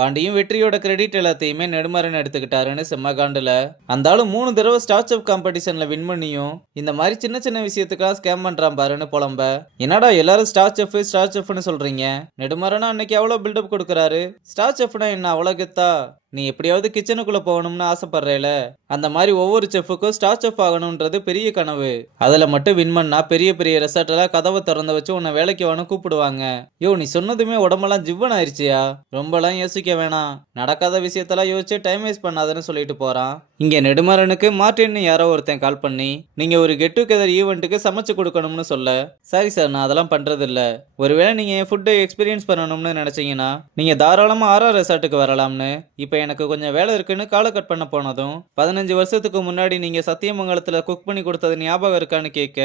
பாண்டியும் வெற்றியோட கிரெடிட் எல்லாத்தையுமே நெடுமாறன் எடுத்துக்கிட்டாருன்னு செம்ம காண்டுல. அந்த ஆளு 3 தடவை ஸ்டார் செஃப் காம்படிஷன்ல வின் பண்ணியும் இந்த மாதிரி சின்ன சின்ன விஷயத்துக்காக ஸ்கேம் பண்றான் பாருன்னு புலம்ப. என்னடா எல்லாரும் ஸ்டார் செஃப்னு சொல்றீங்க, நெடுமாறனா அன்னைக்கு எவ்வளவு பில்டப் கொடுக்கறாரு, ஸ்டார் செஃப்னா என்ன அவ்வளவு கெத்தா, நீ எப்படியாவது கிச்சனுக்குள்ள போகணும்னு ஆசைப்படுறேல, அந்த மாதிரி ஒவ்வொரு செஃப்புக்கும் ஸ்டார் செஃப் ஆகணும்ன்றது பெரிய கனவு. அதுல மட்டும் வின் பண்ணா பெரிய பெரிய ரெசார்ட்ல கதவை திறந்து வச்சு உன்னை வேலைக்கு வேணும் கூப்பிடுவாங்க. யோ நீ சொன்னதுமே உடம்பெல்லாம் ஜிவ்வன் ஆயிடுச்சியா, ரொம்பலாம் யோசிக்க வேணாம், நடக்காத விஷயத்தெல்லாம் யோசிச்சு டைம் வேஸ்ட் பண்ணாதன்னு சொல்லிட்டு போறான். இங்க நெடுமாறனுக்கு மார்ட்டின்னு யாரோ ஒருத்தன் கால் பண்ணி நீங்க ஒரு கெட் டுகெதர் ஈவெண்ட்டுக்கு சமைச்சு கொடுக்கணும்னு சொல்ல, சாரி சார் நான் அதெல்லாம் பண்றது இல்ல, ஒருவேளை நீங்க என் ஃபுட்டை எக்ஸ்பீரியன்ஸ் பண்ணணும்னு நினைச்சீங்கன்னா நீங்க தாராளமா ஆர்ஆர் ரெசார்ட்டுக்கு வரலாம்னு. இப்ப எனக்கு கொஞ்சம் வேலை இருக்குன்னு காலை கட் பண்ண போனதும் 15 வருஷத்துக்கு முன்னாடி நீங்க சத்தியமங்கலத்துல குக் பண்ணி கொடுத்தது ஞாபகம் இருக்கான்னு கேட்க,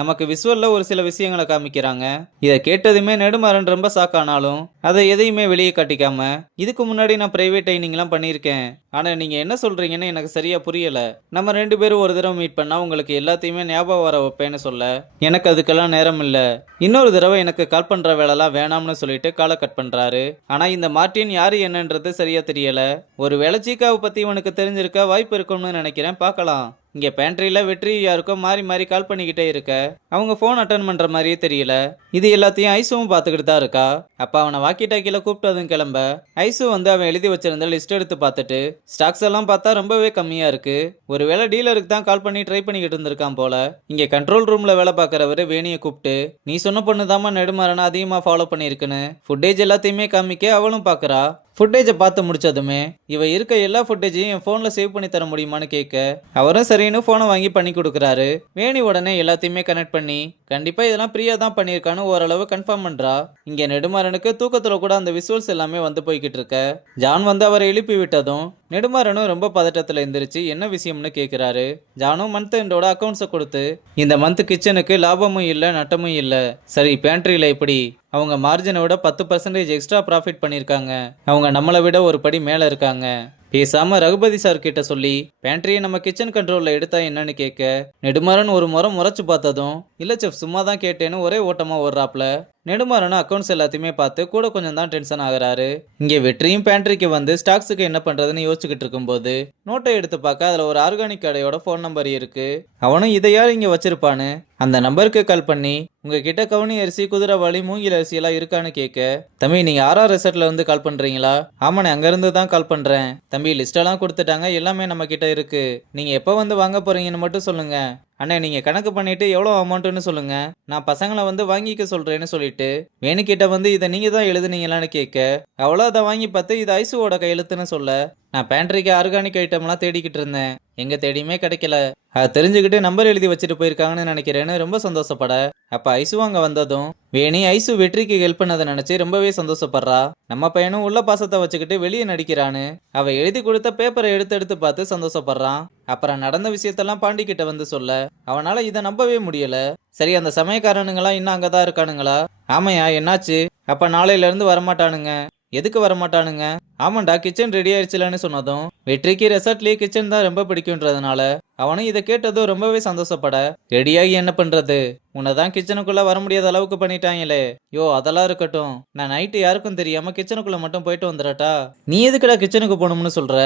நமக்கு விசுவல்ல ஒரு சில விஷயங்களை காமிக்கிறாங்க. இதை கேட்டதுமே நெடுமாறன் ரொம்ப சாக்கானாலும் அதை எதையுமே வெளியே காட்டிக்காம, இதுக்கு முன்னாடி நான் பிரைவேட் டைனிங்லாம் பண்ணியிருக்கேன், ஆனா நீங்க என்ன சொல்றீங்கன்னு எனக்கு சரியா புரியல, நம்ம 2 பேரும் ஒரு தடவை மீட் பண்ணா உங்களுக்கு எல்லாத்தையுமே ஞாபகம் வர வைப்பேன்னு சொல்ல, எனக்கு அதுக்கெல்லாம் நேரம் இல்ல, இன்னொரு தடவை எனக்கு கால் பண்ற வேலைலாம் வேணாம்னு சொல்லிட்டு காலை கட் பண்றாரு. ஆனா இந்த மார்ட்டின் யாரு என்னன்றது சரியா தெரியல. ஒருவேளை சீக்காவை பத்தி இவனுக்கு தெரிஞ்சிருக்க வாய்ப்பு இருக்கும்னு நினைக்கிறேன், பார்க்கலாம். இங்க பேண்ட்ரியில வெற்றி யாருக்கும் மாறி மாறி கால் பண்ணிக்கிட்டே இருக்க அவங்க போன் அட்டன் பண்ற மாதிரியே தெரியல. இது எல்லாத்தையும் ஐசுவும் பார்த்துக்கிட்டு தான் இருக்கா. அப்ப அவனை வாக்கி டாக்கில கூப்பிட்டதும் கிளம்ப, ஐசு வந்து அவன் எழுதி வச்சிருந்த லிஸ்ட் எடுத்து பார்த்துட்டு ஸ்டாக்ஸ் எல்லாம் பார்த்தா ரொம்பவே கம்மியா இருக்கு, ஒருவேளை டீலருக்கு தான் கால் பண்ணி ட்ரை பண்ணிக்கிட்டு இருந்திருக்கான் போல. இங்க கண்ட்ரோல் ரூம்ல வேலை பார்க்கறவரு வேணியை கூப்பிட்டு, நீ சொன்ன பொண்ணு தாமா நெடுமாறனா அதிகமா ஃபாலோ பண்ணிருக்குன்னு ஃபுட்டேஜ் எல்லாத்தையுமே காமிக்க அவளும் பாக்குறா. ஃபுட்டேஜை பார்த்து முடிச்சதுமே இவ இருக்க எல்லா ஃபுட்டேஜையும் என் போன்ல சேவ் பண்ணி தர முடியுமான்னு கேட்க, அவரும் சரின்னு போனை வாங்கி பண்ணி கொடுக்குறாரு. வேணி உடனே எல்லாத்தையுமே கனெக்ட் பண்ணி கண்டிப்பா இதெல்லாம் பிரியா தான் பண்ணியிருக்கான்னு ஓரளவு கன்ஃபார்ம் பண்றா. இங்க நெடுமாறனுக்கு தூக்கத்துல கூட அந்த விசுவல்ஸ் எல்லாமே வந்து போய்கிட்டு இருக்க. ஜான் வந்து அவரை எழுப்பி விட்டதும் நெடுமாறனும் ரொம்ப பதட்டத்துல எந்திரிச்சு என்ன விஷயம்னு கேட்கிறாரு. ஜானும் மந்த் எண்டோட அக்கௌண்ட்ஸை கொடுத்து, இந்த மந்த் கிச்சனுக்கு லாபமும் இல்ல நட்டமும் இல்ல, சரி பேண்ட்ரியில எப்படி, அவங்க மார்ஜினை விட 10% எக்ஸ்ட்ரா ப்ராஃபிட் பண்ணியிருக்காங்க, அவங்க நம்மளை விட ஒரு படி மேல இருக்காங்க, பேசாம ரகுபதி சார் கிட்ட சொல்லி பேண்ட்ரியை நம்ம கிச்சன் கண்ட்ரோல்ல எடுத்தா என்னன்னு கேட்க, நெடுமாறன் ஒரு முறை முறைச்சு பார்த்ததும் இல்ல செஃப் சும்மா தான் கேட்டேன்னு ஒரே ஓட்டமா ஓடுறாப்ல. நெடுமாறன் அக்கௌண்ட்ஸ் எல்லாத்தையுமே பார்த்து கூட கொஞ்சம் தான் டென்ஷன் ஆகுறாரு. இங்க வெற்றியும் பேண்ட்ரிக்கு வந்து ஸ்டாக்ஸுக்கு என்ன பண்றதுன்னு யோசிச்சுக்கிட்டு இருக்கும்போது நோட்டை எடுத்து பார்க்க அதுல ஒரு ஆர்கானிக் கடையோட போன் நம்பர் இருக்கு. அவனும் இதை யார் இங்க வச்சிருப்பான்னு அந்த நம்பருக்கு கால் பண்ணி, உங்ககிட்ட கவுனி அரிசி குதிரைவாளி மூங்கில் அரிசி எல்லாம் இருக்கான்னு கேட்க, தம்பி நீங்க ஆர்ஆர் ரெசார்ட்ல இருந்து கால் பண்றீங்களா, ஆமாண்ணே அங்க இருந்து தான் கால் பண்றேன் தம்பி, லிஸ்ட் எல்லாம் கொடுத்துட்டாங்க, எல்லாமே நம்ம கிட்ட இருக்கு, நீங்க எப்ப வந்து வாங்க போறீங்கன்னு மட்டும் சொல்லுங்க, அண்ணே நீங்க கணக்கு பண்ணிட்டு எவ்வளவு அமௌண்ட்னு சொல்லுங்க, நான் பசங்களை வந்து வாங்கிக்க சொல்றேன்னு சொல்லிட்டு வேணுகிட்ட வந்து இதை நீங்க தான் எழுதுனீங்களான்னு கேட்க, அவ்வளோ அதை வாங்கி பார்த்து இது ஐசுவோட கையெழுத்துன்னு சொல்ல, நான் பேண்ட்ரிக்கு ஆர்கானிக் ஐட்டம்லாம் தேடிக்கிட்டு இருந்தேன், எங்க தேடியுமே கிடைக்கல, அதை தெரிஞ்சுக்கிட்டு நம்பர் எழுதி வச்சுட்டு போயிருக்காங்கன்னு நினைக்கிறேன்னு ரொம்ப சந்தோஷப்பட, அப்ப ஐசு அங்க வந்ததும் வேணி ஐசு வெற்றிக்கு ஹெல்ப் பண்ணதை நினைச்சு ரொம்பவே சந்தோஷப்படுறா. நம்ம பையனும் உள்ள பாசத்தை வச்சுக்கிட்டு வெளியே நடிக்கிறான்னு அவ எழுதி கொடுத்த பேப்பரை எடுத்து எடுத்து பார்த்து சந்தோஷப்படுறான். அப்புறம் நடந்த விஷயத்தெல்லாம் பாண்டி கிட்ட வந்து சொல்ல, அவனால இதை நம்பவே முடியல. சரி அந்த சமயக்காரனுங்களா இன்னும் அங்கதான் இருக்கானுங்களா, ஆமையா என்னாச்சு, அப்ப நாளையில இருந்து வரமாட்டானுங்க, எதுக்கு வரமாட்டானுங்க, ஆமாண்டா கிச்சன் ரெடி ஆயிடுச்சுலன்னு சொன்னதும் வெற்றிக்கு ரெசார்ட்லயே கிச்சன் தான் ரொம்ப பிடிக்கும்ன்றதுனால அவனும் இதை கேட்டதும் ரொம்பவே சந்தோஷப்பட, ரெடியாகி என்ன பண்றது, உன்னதான் கிச்சனுக்குள்ள வர முடியாத அளவுக்கு பண்ணிட்டாங்களே, யோ அதெல்லாம் இருக்கட்டும், நான் நைட்டு யாருக்கும் தெரியாம கிச்சனுக்குள்ள மட்டும் போயிட்டு வந்துடட்டா, நீ எதுக்குடா கிச்சனுக்கு போகணும்னு சொல்ற,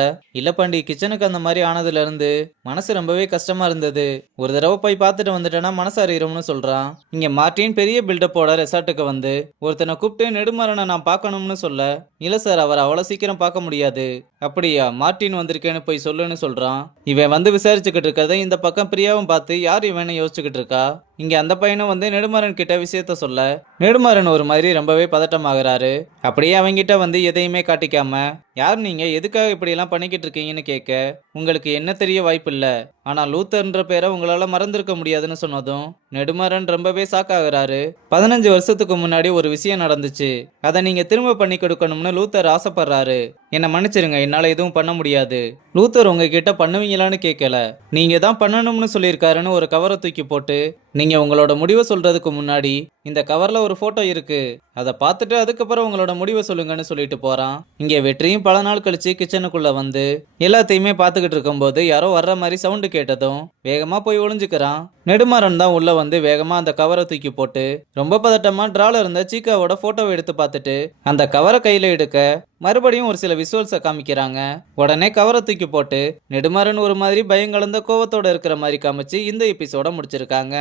இல்ல பாண்டி கிச்சனுக்கு அந்த மாதிரி ஆனதுல இருந்து மனசு ரொம்பவே கஷ்டமா இருந்தது, ஒரு தடவை போய் பார்த்துட்டு வந்துட்டேன்னா மனசு அறியும்னு சொல்றான். இங்க மார்ட்டின் பெரிய பில்டப்போட ரெசார்ட்டுக்கு வந்து ஒருத்தனை கூப்பிட்டு நெடுமாறனை நான் பார்க்கணும்னு சொல்ல, இல்ல சார் அவர் அவ்வளவு சீக்கிரம் பார்க்க முடியாது, அப்படியா மார்ட்டின் வந்திருக்கேன்னு போய் சொல்லுன்னு சொல்றான். இவன் வந்து விசாரிச்சுக்கிட்டு இருக்கறத இந்த பக்கம் பிரியாவும் பார்த்து யார் இவன்னு யோசிச்சுக்கிட்டு இருக்கா. இங்க அந்த பையனும் வந்து நெடுமாறன் கிட்ட விஷயத்த சொல்ல, நெடுமாறன் ஒரு மாதிரி ரொம்பவே பதட்டமாகறாரு. அப்படியே அவங்கிட்ட வந்து எதையுமே காட்டிக்காம, யார் நீங்க எதுக்காக இப்படி எல்லாம் பண்ணிக்கிட்டு இருக்கீங்கன்னு கேட்க, உங்களுக்கு என்ன தெரிய வாய்ப்பு இல்ல, ஆனா லூத்தர்ன்ற பேரை உங்களால மறந்திருக்க முடியாதுன்னு சொன்னதும் நெடுமாறன் ரொம்பவே சாக்காகிறாரு. 15 வருஷத்துக்கு முன்னாடி ஒரு விஷயம் நடந்துச்சு, அதை நீங்க திரும்ப பண்ணி கொடுக்கணும்னு லூத்தர் ஆசைப்படுறாரு, என்ன மன்னிச்சிருங்க என்னால எதுவும் பண்ண முடியாது. லூத்தர் உங்ககிட்ட பண்ணுவீங்களான்னு கேட்கல, நீங்க தான் பண்ணணும்னு சொல்லியிருக்காருன்னு ஒரு கவரை தூக்கி போட்டு நீங்க உங்களோட முடிவை சொல்றதுக்கு முன்னாடி இந்த கவர்ல ஒரு போட்டோ இருக்கு, அதை பார்த்துட்டு அதுக்கப்புறம் உங்களோட முடிவை சொல்லுங்கன்னு சொல்லிட்டு போறான். இங்க வெற்றியும் பல நாள் கழிச்சு கிச்சனுக்குள்ள வந்து எல்லாத்தையுமே பார்த்துக்கிட்டு இருக்கும்போது யாரோ வர்ற மாதிரி சவுண்டு கேட்டதும் வேகமா போய் ஒளிஞ்சுக்கிறான். நெடுமாறன் தான் உள்ள வந்து வேகமா அந்த கவரை தூக்கி போட்டு ரொம்ப பதட்டமா டிரால இருந்த சீக்காவோட போட்டோவை எடுத்து பார்த்துட்டு அந்த கவரை கையில எடுக்க மறுபடியும் ஒரு சில விசுவல்ஸை காமிக்கிறாங்க. உடனே கவரை தூக்கி போட்டு நெடுமாறன் ஒரு மாதிரி பயங்கலந்த கோவத்தோட இருக்கிற மாதிரி காமிச்சு இந்த எபிசோட முடிச்சிருக்காங்க.